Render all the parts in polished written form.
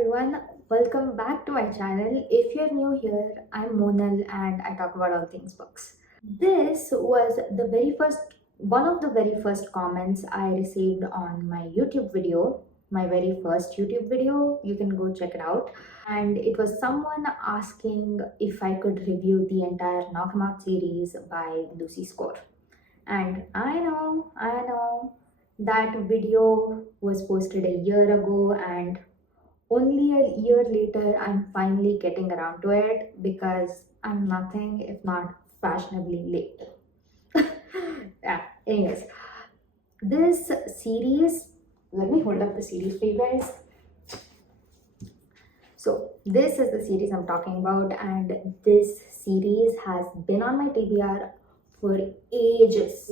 everyone, welcome back to my channel. If you're new here, I'm Monal and I talk about all things books. This was one of the very first comments I received on my YouTube video, my very first YouTube video. You can go check it out. And it was someone asking if I could review the entire Knockem Out series by Lucy Score. And I know that video was posted a year ago, and only a year later I'm finally getting around to it because I'm nothing if not fashionably late. Yeah, anyways, this series, let me hold up the series for you guys. So this is the series I'm talking about, and this series has been on my TBR for ages.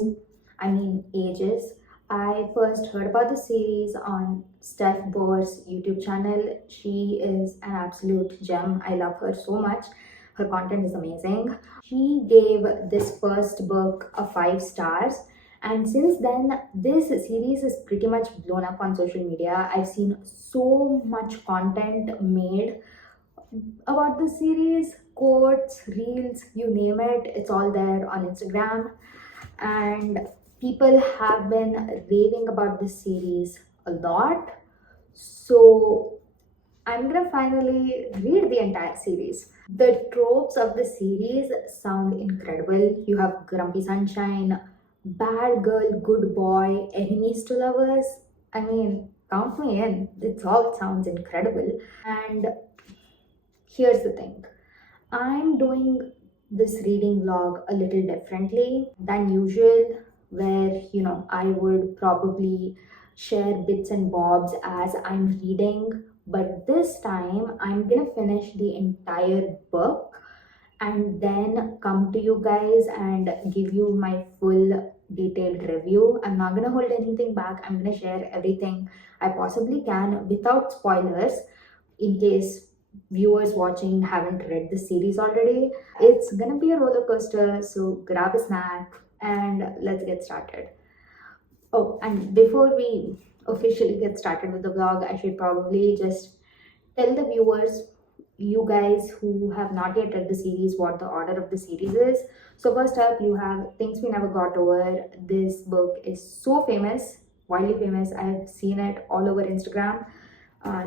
I mean ages. I first heard about the series on Steph Bohr's YouTube channel. She is an absolute gem. I love her so much. Her content is amazing. She gave this first book a 5 stars, and since then this series is pretty much blown up on social media. I've seen so much content made about the series, quotes, reels, you name it, it's all there on Instagram. And people have been raving about this series a lot. So I'm gonna finally read the entire series. The tropes of the series sound incredible. You have grumpy sunshine, bad girl, good boy, enemies to lovers. I mean, count me in. It all sounds incredible. And here's the thing, I'm doing this reading vlog a little differently than usual, where I would probably share bits and bobs as I'm reading, but this time I'm gonna finish the entire book and then come to you guys and give you my full detailed review. I'm not gonna hold anything back. I'm gonna share everything I possibly can without spoilers, in case viewers watching haven't read the series already. It's gonna be a roller coaster, so grab a snack and let's get started. Oh, and before we officially get started with the vlog, I should probably just tell the viewers, you guys who have not yet read the series, what the order of the series is. So first up, you have Things We Never Got Over. This book is so famous, widely famous. I've seen it all over Instagram.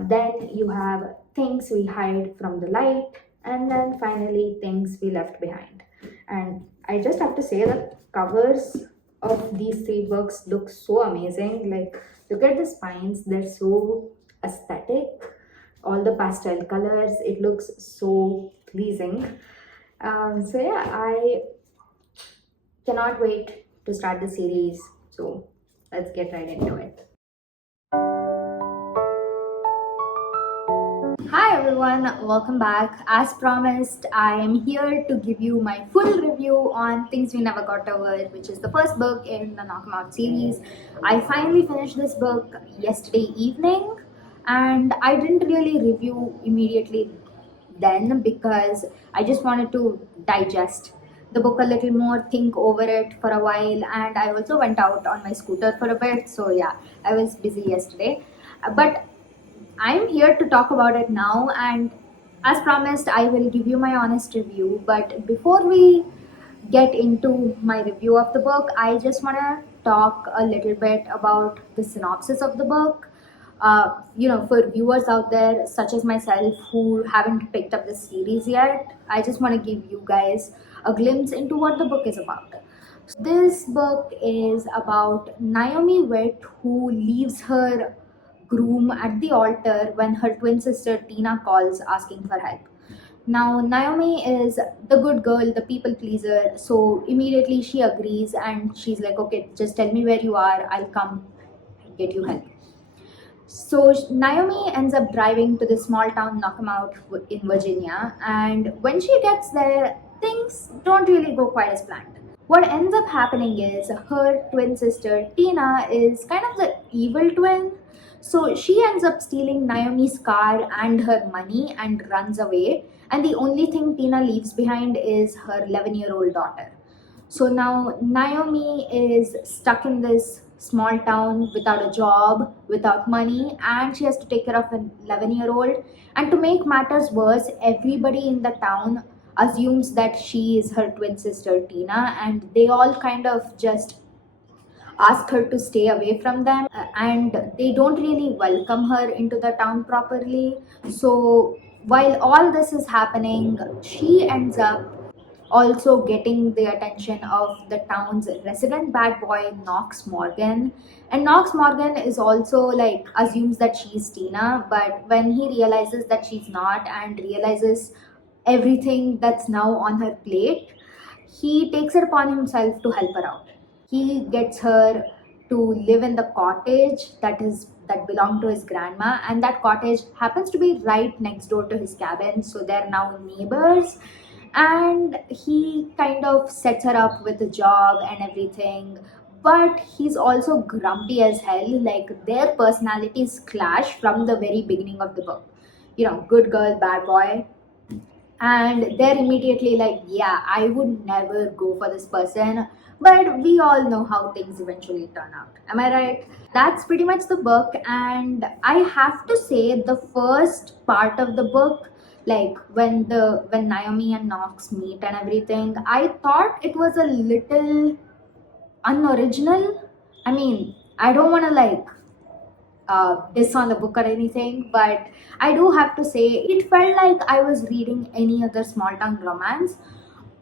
Then you have Things We Hide from the Light, and then finally Things We Left Behind. And I just have to say, the covers of these 3 books look so amazing. Like, look at the spines, they're so aesthetic. All the pastel colors, it looks so pleasing. So yeah, I cannot wait to start the series. So let's get right into it. Hi everyone, welcome back. As promised, I am here to give you my full review on Things We Never Got Over, which is the first book in the Knockem Out series. I finally finished this book yesterday evening, and I didn't really review immediately then because I just wanted to digest the book a little more, think over it for a while, and I also went out on my scooter for a bit. So yeah, I was busy yesterday. But I'm here to talk about it now, and as promised, I will give you my honest review. But before we get into my review of the book, I just want to talk a little bit about the synopsis of the book. For viewers out there, such as myself, who haven't picked up the series yet, I just want to give you guys a glimpse into what the book is about. This book is about Naomi Witt, who leaves her groom at the altar when her twin sister Tina calls asking for help. Now, Naomi is the good girl, the people pleaser, so immediately she agrees and she's like, okay, just tell me where you are, I'll come get you help. So Naomi ends up driving to the small town Knockem Out in Virginia, and when she gets there, things don't really go quite as planned. What ends up happening is her twin sister Tina is kind of the evil twin. So she ends up stealing Naomi's car and her money and runs away. And the only thing Tina leaves behind is her 11-year-old daughter. So now Naomi is stuck in this small town without a job, without money, and she has to take care of an 11-year-old. And to make matters worse, everybody in the town assumes that she is her twin sister Tina, and they all kind of just ask her to stay away from them, and they don't really welcome her into the town properly. So while all this is happening, she ends up also getting the attention of the town's resident bad boy Knox Morgan. And Knox Morgan is also like assumes that she's Tina, but when he realizes that she's not and realizes everything that's now on her plate, he takes it upon himself to help her out. He gets her to live in the cottage that belonged to his grandma, and that cottage happens to be right next door to his cabin, so they're now neighbors. And he kind of sets her up with a job and everything, but he's also grumpy as hell. Like, their personalities clash from the very beginning of the book. Good girl, bad boy. And they're immediately like, yeah, I would never go for this person, but we all know how things eventually turn out. Am I right? That's pretty much the book. And I have to say, the first part of the book, like when Naomi and Knox meet and everything, I thought it was a little unoriginal. I mean, I don't want to like diss on the book or anything, but I do have to say it felt like I was reading any other small town romance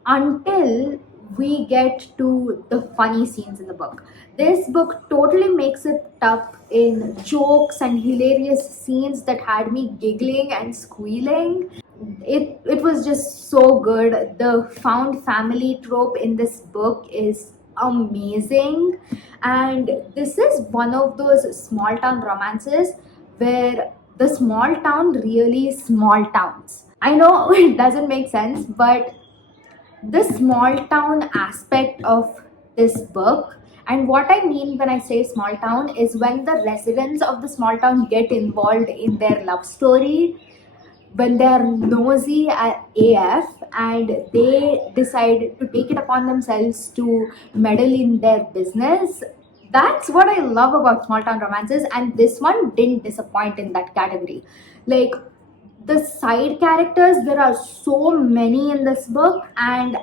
until we get to the funny scenes in the book. This book totally makes it up in jokes and hilarious scenes that had me giggling and squealing. It was just so good. The found family trope in this book is amazing, and this is one of those small town romances where the small town really small towns. I know it doesn't make sense, but the small town aspect of this book, and what I mean when I say small town is when the residents of the small town get involved in their love story, when they're nosy at AF and they decide to take it upon themselves to meddle in their business. That's what I love about small town romances, and this one didn't disappoint in that category. Like, the side characters, there are so many in this book, and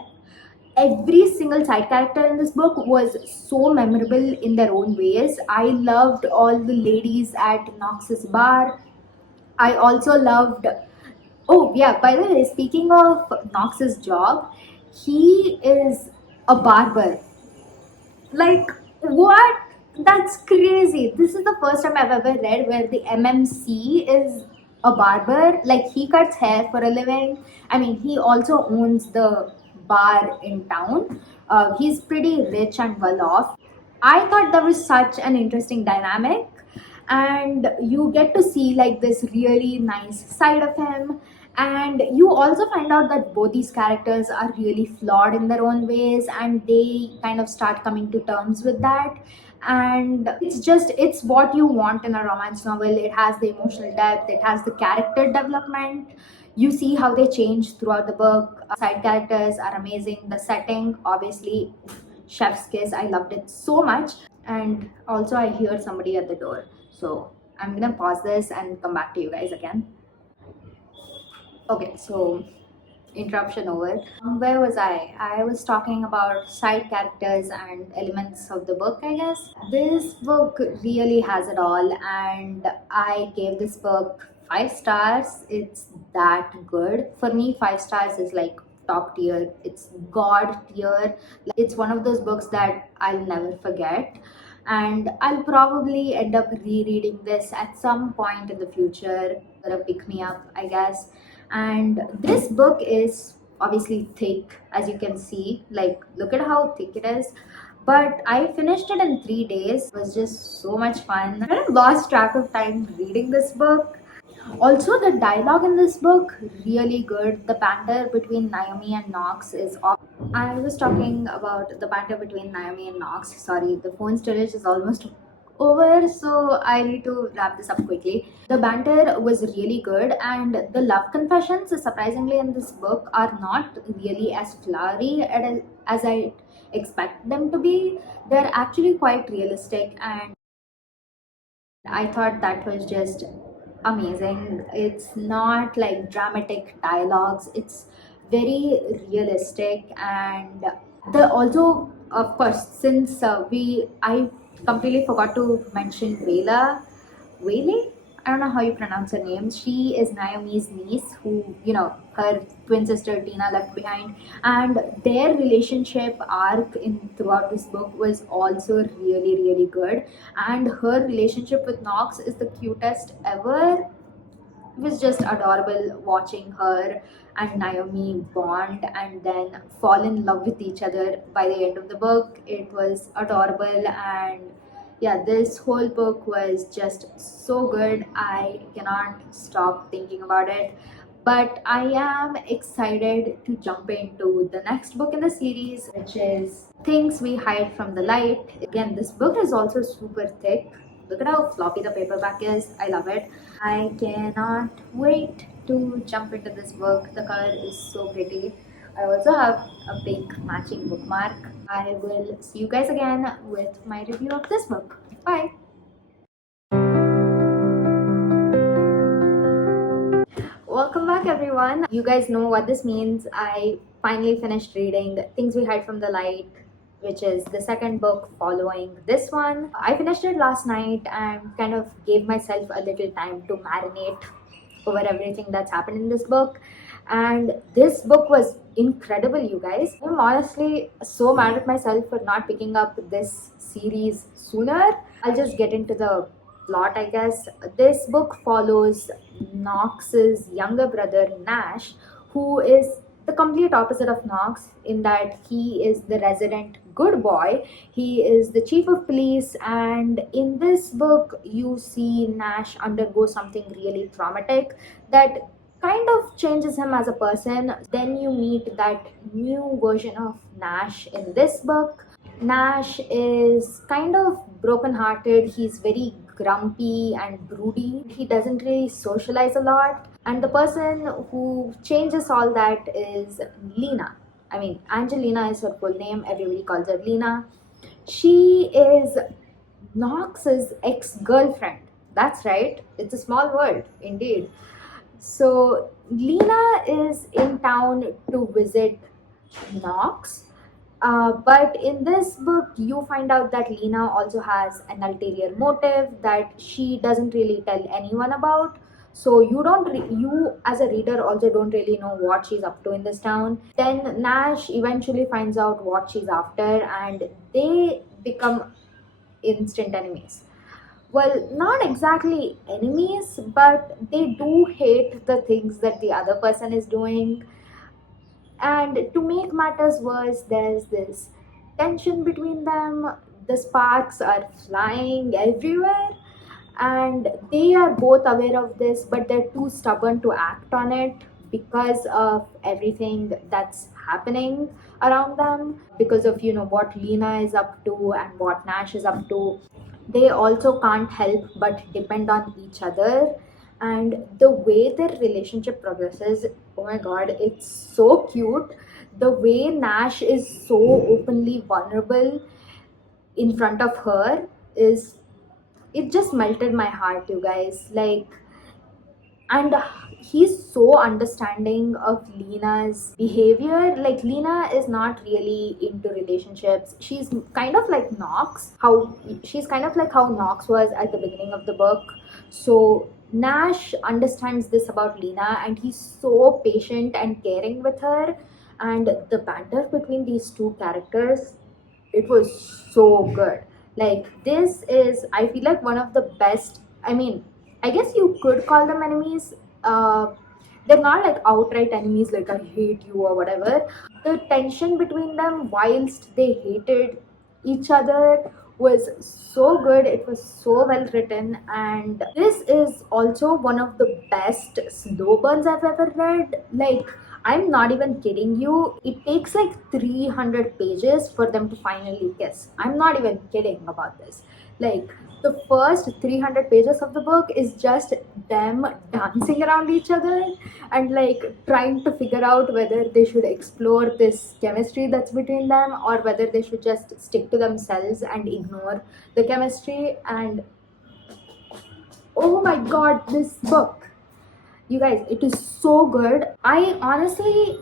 every single side character in this book was so memorable in their own ways. I loved all the ladies at Knox's bar. I also loved. Oh, yeah, by the way, speaking of Knox's job, he is a barber. Like, what? That's crazy. This is the first time I've ever read where the MMC is a barber. Like, he cuts hair for a living. I mean, he also owns the bar in town. He's pretty rich and well off. I thought that was such an interesting dynamic, and you get to see like this really nice side of him, and you also find out that both these characters are really flawed in their own ways, and they kind of start coming to terms with that. And it's what you want in a romance novel. It has the emotional depth, it has the character development. You see how they change throughout the book. Side characters are amazing. The setting, obviously, chef's kiss. I loved it so much. And also, I hear somebody at the door, so I'm gonna pause this and come back to you guys again. Okay, so interruption over. Where was I? I was talking about side characters and elements of the book, I guess. This book really has it all, and I gave this book 5 stars. It's that good. For me, 5 stars is like top tier, it's god tier. It's one of those books that I'll never forget, and I'll probably end up rereading this at some point in the future. Gonna pick me up, I guess. And this book is obviously thick, as you can see. Like, look at how thick it is. But I finished it in 3 days. It was just so much fun. I kind of lost track of time reading this book. Also, the dialogue in this book really good. The banter between Naomi and Knox is awesome. I was talking about the banter between Naomi and Knox. Sorry, the phone storage is almost over, so I need to wrap this up quickly. The banter was really good, and the love confessions, surprisingly, in this book are not really as flowery as I expect them to be. They're actually quite realistic, and I thought that was just amazing. It's not like dramatic dialogues, it's very realistic. And the also, of course, since we I completely forgot to mention Whaley. I don't know how you pronounce her name. She is Naomi's niece, who, her twin sister Tina left behind, and their relationship arc in throughout this book was also really, really good. And her relationship with Knox is the cutest ever. It was just adorable watching her and Naomi bond and then fall in love with each other by the end of the book. It was adorable, and yeah, this whole book was just so good. I cannot stop thinking about it. But I am excited to jump into the next book in the series, which is Things We Hide from the Light. Again, this book is also super thick. Look at how floppy the paperback is. I love it. I cannot wait to jump into this book. The color is so pretty. I also have a big matching bookmark. I will see you guys again with my review of this book. Bye. Welcome back, everyone. You guys know what this means. I finally finished reading Things We Hide from the Light, which is the second book following this one. I finished it last night and kind of gave myself a little time to marinate over everything that's happened in this book. And this book was incredible, you guys. I'm honestly so mad at myself for not picking up this series sooner. I'll just get into the plot, I guess. This book follows Knox's younger brother Nash, who is the complete opposite of Knox in that he is the resident good boy. He is the chief of police, and in this book, you see Nash undergo something really traumatic that kind of changes him as a person. Then you meet that new version of Nash in this book. Nash is kind of broken-hearted. He's very grumpy and broody. He doesn't really socialize a lot. And the person who changes all that is Lena. I mean, Angelina is her full name. Everybody calls her Lena. She is Knox's ex-girlfriend. That's right. It's a small world, indeed. So Lena is in town to visit Knox, but in this book, you find out that Lena also has an ulterior motive that she doesn't really tell anyone about. So you as a reader also don't really know what she's up to in this town. Then Nash eventually finds out what she's after, and they become instant enemies. Well, not exactly enemies, but they do hate the things that the other person is doing. And to make matters worse, there's this tension between them. The sparks are flying everywhere, and they are both aware of this, but they're too stubborn to act on it because of everything that's happening around them, because of what Lena is up to and what Nash is up to. They also can't help but depend on each other, and the way their relationship progresses, oh my god, it's so cute. The way Nash is so openly vulnerable in front of her is, it just melted my heart, you guys. Like, and he's so understanding of Lena's behavior. Like, Lena is not really into relationships. She's kind of like how Knox was at the beginning of the book. So Nash understands this about Lena, and he's so patient and caring with her. And the banter between these two characters, it was so good. Like, this is, I feel like, one of the best. I mean, I guess you could call them enemies. Uh, they're not like outright enemies, like I hate you or whatever. The tension between them, whilst they hated each other, was so good. It was so well written, and this is also one of the best slow burns I've ever read. Like, I'm not even kidding you. It takes like 300 pages for them to finally kiss. I'm not even kidding about this. Like the first 300 pages of the book is just them dancing around each other and like trying to figure out whether they should explore this chemistry that's between them or whether they should just stick to themselves and ignore the chemistry. And oh my god, this book, you guys, it is so good. I honestly,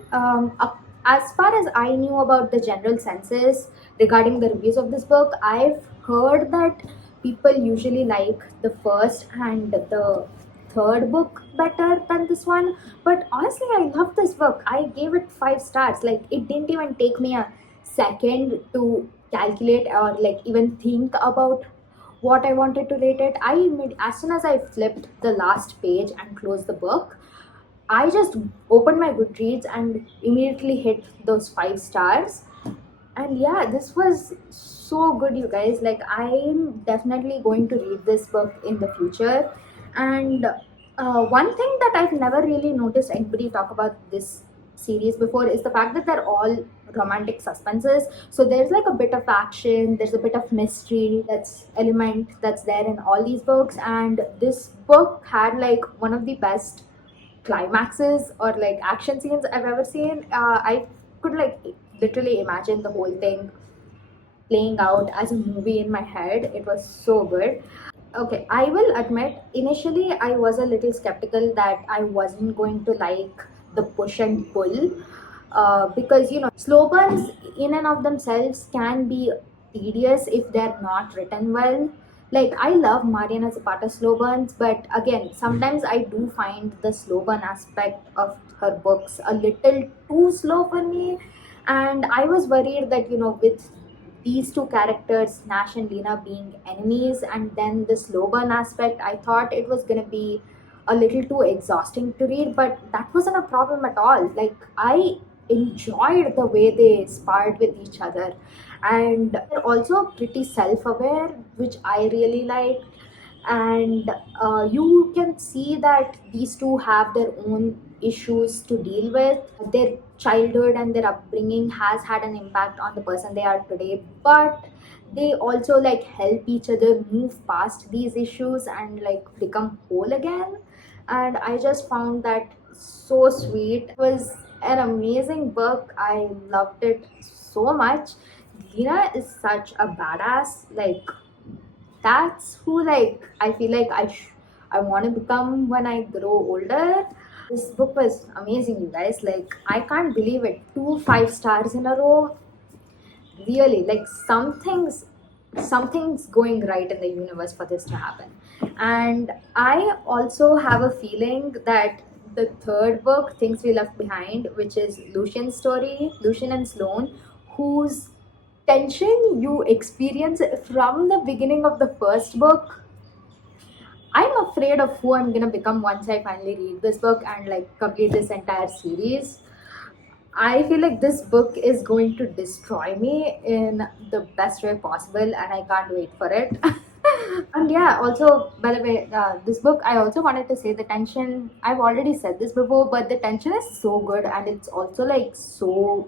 as far as I knew about the general census regarding the reviews of this book, I've heard that people usually like the first and the third book better than this one. But honestly, I love this book. I gave it 5 stars. Like, it didn't even take me a second to calculate or like even think about what I wanted to rate it. I made, as soon as I flipped the last page and closed the book, I just opened my Goodreads and immediately hit those 5 stars. And yeah, this was so good, you guys. Like, I'm definitely going to read this book in the future. And one thing that I've never really noticed anybody talk about this series before is the fact that they're all romantic suspenses. So there's like a bit of action, there's a bit of mystery that's element that's there in all these books. And this book had like one of the best climaxes or like action scenes I've ever seen. I could like literally imagine the whole thing playing out as a movie in my head. It was so good. Okay, I will admit, initially I was a little skeptical that I wasn't going to like the push and pull, because you know, slow burns in and of themselves can be tedious if they're not written well. Like, I love Mariana Zapata slow burns, but again, sometimes I do find the slow burn aspect of her books a little too slow for me. And I was worried that, you know, with these two characters, Nash and Lena, being enemies, and then the slow burn aspect, I thought it was gonna be a little too exhausting to read, but that wasn't a problem at all. Like, I enjoyed the way they sparred with each other, and they're also pretty self-aware, which I really like. And you can see that these two have their own issues to deal with. Their childhood and their upbringing has had an impact on the person they are today, but they also like help each other move past these issues and like become whole again. And I just found that so sweet. It was an amazing book. I loved it so much. Lena is such a badass. Like, that's who like I feel like I want to become when I grow older. This book was amazing, you guys. Like, I can't believe it. 2 5 stars in a row. Really, like, something's going right in the universe for this to happen. And I also have a feeling that the third book, Things We Left Behind, which is Lucian's story, Lucian and Sloane, whose tension you experience from the beginning of the first book. I'm afraid of who I'm gonna become once I finally read this book and like complete this entire series. I feel like this book is going to destroy me in the best way possible, and I can't wait for it. And yeah, also, by the way, this book, I also wanted to say the tension. I've already said this before, but the tension is so good, and it's also like so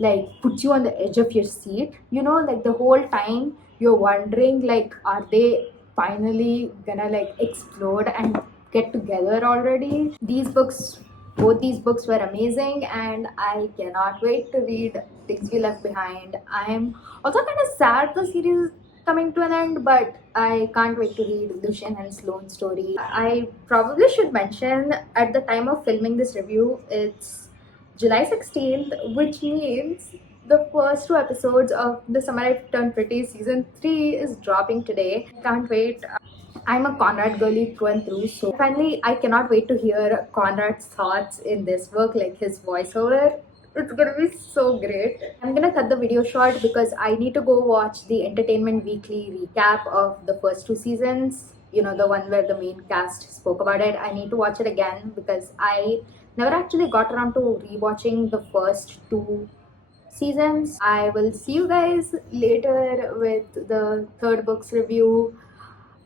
like puts you on the edge of your seat, you know, like the whole time you're wondering like, are they finally gonna like explode and get together already. These books, both these books were amazing, and I cannot wait to read Things We Left Behind. I'm also kind of sad the series is coming to an end, but I can't wait to read Lucian and Sloane's story. I probably should mention, at the time of filming this review, it's July 16th, which means the first 2 episodes of The Summer I Turned Pretty season 3 is dropping today. I can't wait. I'm a Conrad girly through and through, so finally I cannot wait to hear Conrad's thoughts in this book, like his voiceover. It's gonna be so great. I'm gonna cut the video short because I need to go watch the Entertainment Weekly recap of the first 2 seasons. You know, the one where the main cast spoke about it. I need to watch it again because I never actually got around to rewatching the first 2 seasons. I will see you guys later with the third book's review.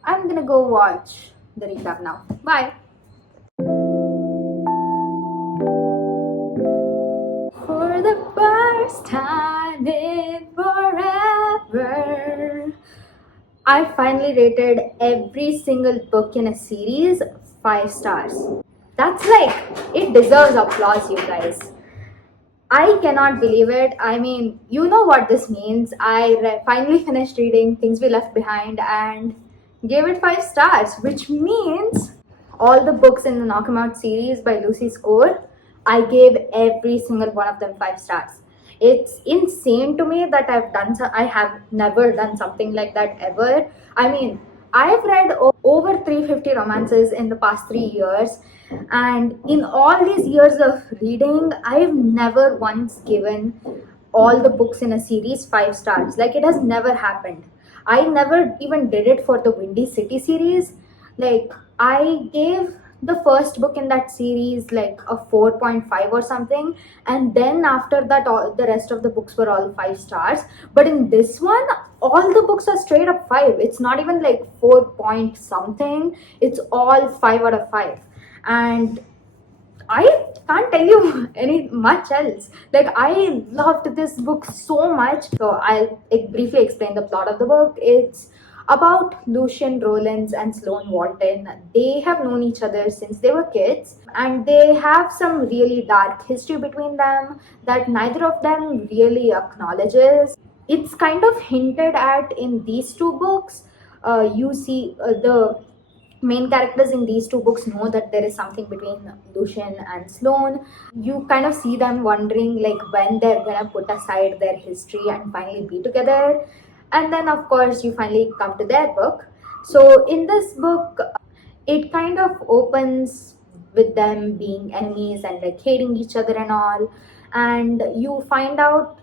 I'm gonna go watch the recap now. Bye. For the first time in forever, I finally rated every single book in a series 5 stars. That's like, it deserves applause, you guys. I cannot believe it. I mean, you know what this means. Finally finished reading Things We Left Behind and gave it 5 stars, which means all the books in the Knockem Out series by Lucy Score, I gave every single one of them 5 stars. It's insane to me that I have never done something like that ever. I mean, I've read over 350 romances in the past 3 years, and in all these years of reading, I've never once given all the books in a series 5 stars. Like, it has never happened. I never even did it for the Windy City series. Like, I gave the first book in that series like a 4.5 or something, and then after that, all the rest of the books were all 5 stars. But in this one, all the books are straight up 5. It's not even like 4 point something, it's all 5 out of 5. And I can't tell you any much else. Like, I loved this book so much. So I'll briefly explain the plot of the book. It's about Lucian Rollins and Sloane Walton. They have known each other since they were kids, and they have some really dark history between them that neither of them really acknowledges. It's kind of hinted at in these two books. You see the main characters in these two books know that there is something between Lucian and Sloane. You kind of see them wondering like when they're gonna put aside their history and finally be together. And then of course you finally come to their book. So in this book, it kind of opens with them being enemies and like hating each other and all. And you find out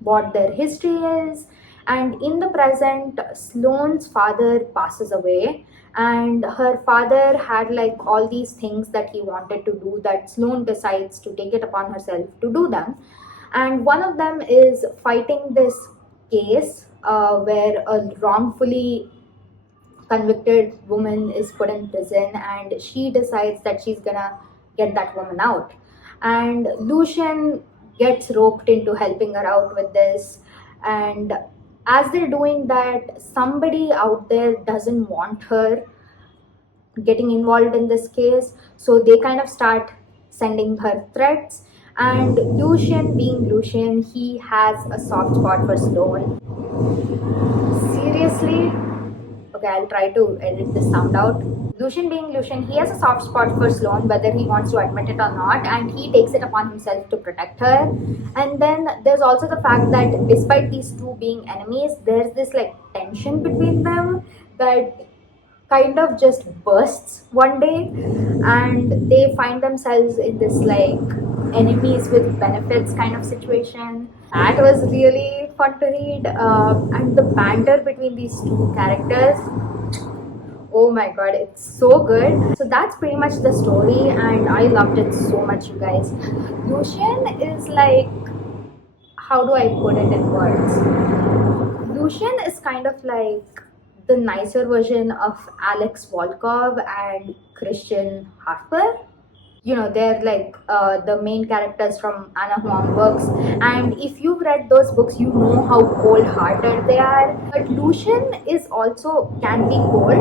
what their history is. And in the present, Sloane's father passes away, and her father had like all these things that he wanted to do that Sloane decides to take it upon herself to do them. And one of them is fighting this case where a wrongfully convicted woman is put in prison, and she decides that she's gonna get that woman out. And Lucian gets roped into helping her out with this. And as they're doing that, somebody out there doesn't want her getting involved in this case, so they kind of start sending her threats. And Lucian, being Lucian, he has a soft spot for Sloane. Seriously? Okay, I'll try to edit this sound out. Lucian, being Lucian, he has a soft spot for Sloane, whether he wants to admit it or not, and he takes it upon himself to protect her. And then there's also the fact that despite these two being enemies, there's this like tension between them that kind of just bursts one day, and they find themselves in this like enemies with benefits kind of situation. That was really fun to read, and the banter between these two characters, oh my god, it's so good. So that's pretty much the story, and I loved it so much, you guys. Lucian is like, how do I put it in words? Lucian is kind of like the nicer version of Alex Volkov and Christian Harper. You know, they're like the main characters from Anna Huang books, and if you've read those books, you know how cold-hearted they are. But Lucian is also can be cold,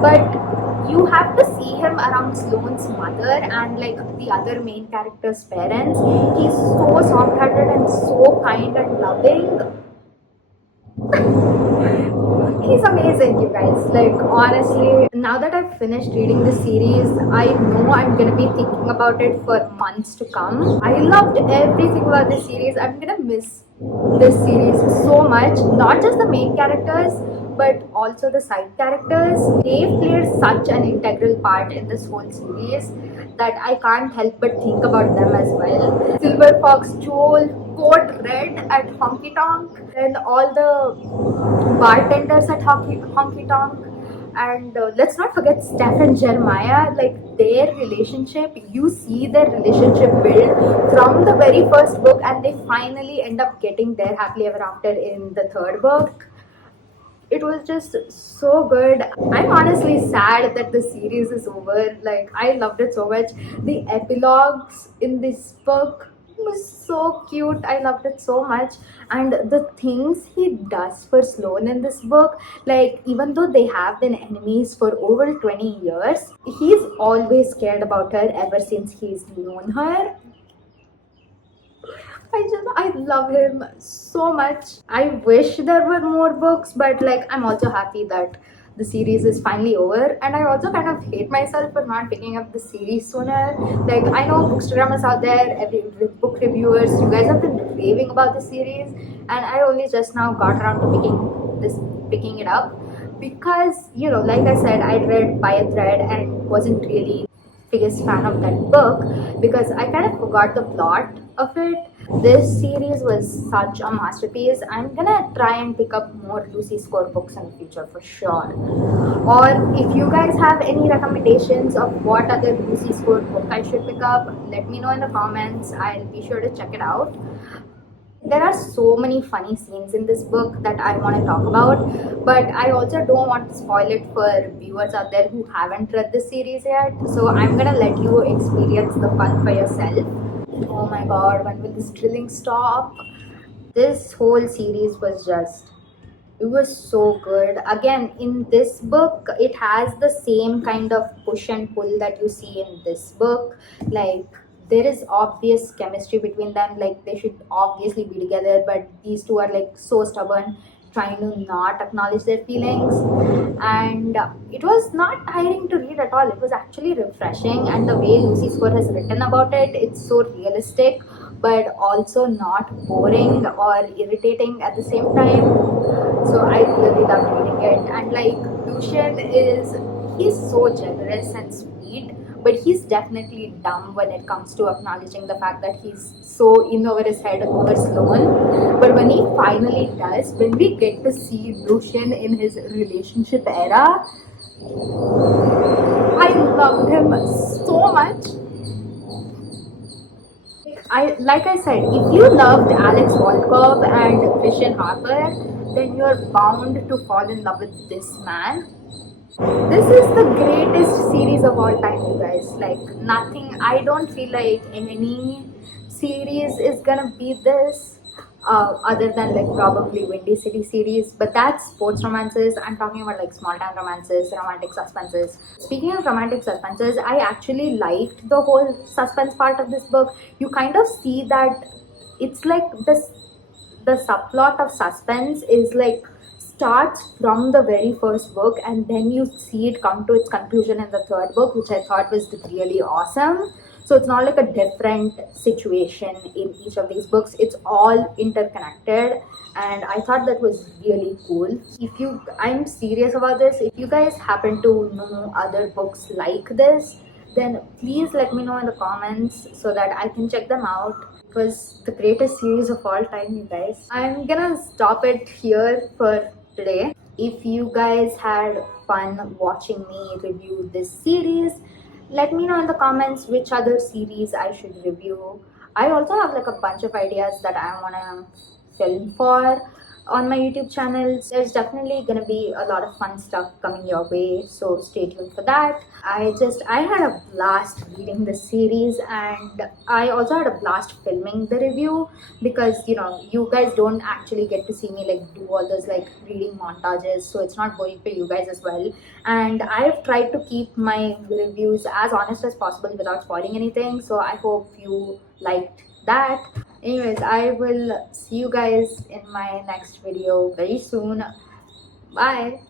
but you have to see him around Sloane's mother and like the other main character's parents. He's so soft-hearted and so kind and loving. He's amazing, you guys. Like, honestly, now that I've finished reading the series, I know I'm gonna be thinking about it for months to come. I loved everything about this series. I'm gonna miss this series so much. Not just the main characters, but also the side characters. They've played such an integral part in this whole series that I can't help but think about them as well. Silver Fox Joel, Code Red at Honky Tonk, and all the bartenders at Honky Tonk. And let's not forget Steph and Jeremiah, like their relationship. You see their relationship build from the very first book, and they finally end up getting there happily ever after in the third book. It was just so good. I'm honestly sad that the series is over. Like, I loved it so much. The epilogues in this book, was so cute. I loved it so much. And the things he does for Sloane in this book, like even though they have been enemies for over 20 years, he's always cared about her ever since he's known her. I love him so much. I wish there were more books, but like I'm also happy that the series is finally over. And I also kind of hate myself for not picking up the series sooner. Like I know bookstagrammers out there, every book reviewers, you guys have been raving about the series, and I only just now got around to picking it up because like I said, I read by a thread and wasn't really biggest fan of that book because I kind of forgot the plot of it. This series was such a masterpiece. I'm gonna try and pick up more Lucy Score books in the future for sure. Or if you guys have any recommendations of what other Lucy Score book I should pick up, let me know in the comments. I'll be sure to check it out. There are so many funny scenes in this book that I want to talk about, but I also don't want to spoil it for viewers out there who haven't read the series yet. So I'm gonna let you experience the fun for yourself. Oh my god, when will this drilling stop? This whole series was just, it was so good. Again, in this book, it has the same kind of push and pull that you see in this book. Like, there is obvious chemistry between them. Like, they should obviously be together, but these two are like so stubborn, trying to not acknowledge their feelings. And it was not tiring to read at all. It was actually refreshing. And the way Lucy Score has written about it, it's so realistic, but also not boring or irritating at the same time. So I really loved reading it. And like Lucian he's so generous and sweet, but he's definitely dumb when it comes to acknowledging the fact that he's so in over his head over Sloane. But when he finally does, when we get to see Lucian in his relationship era, I loved him so much. Like I said, if you loved Alex Volkov and Christian Harper, then you're bound to fall in love with this man. This is the greatest series of all time, you guys. Like nothing, I don't feel like any series is gonna beat this. Other than like probably Windy City series, but that's sports romances. I'm talking about like small town romances, romantic suspenses. Speaking of romantic suspenses, I actually liked the whole suspense part of this book. You kind of see that it's like the subplot of suspense is like starts from the very first book, and then you see it come to its conclusion in the third book, which I thought was really awesome. So it's not like a different situation in each of these books, it's all interconnected, and I thought that was really cool. I'm serious about this, if you guys happen to know other books like this, then please let me know in the comments so that I can check them out. It was the greatest series of all time, you guys. I'm gonna stop it here for today. If you guys had fun watching me review this series, let me know in the comments which other series I should review. I also have like a bunch of ideas that I want to film for on my YouTube channel. There's definitely gonna be a lot of fun stuff coming your way, so stay tuned for that. I had a blast reading this series, and I also had a blast filming the review because you guys don't actually get to see me like do all those like reading montages, so it's not boring for you guys as well. And I've tried to keep my reviews as honest as possible without spoiling anything, so I hope you liked that. Anyways, I will see you guys in my next video very soon. Bye.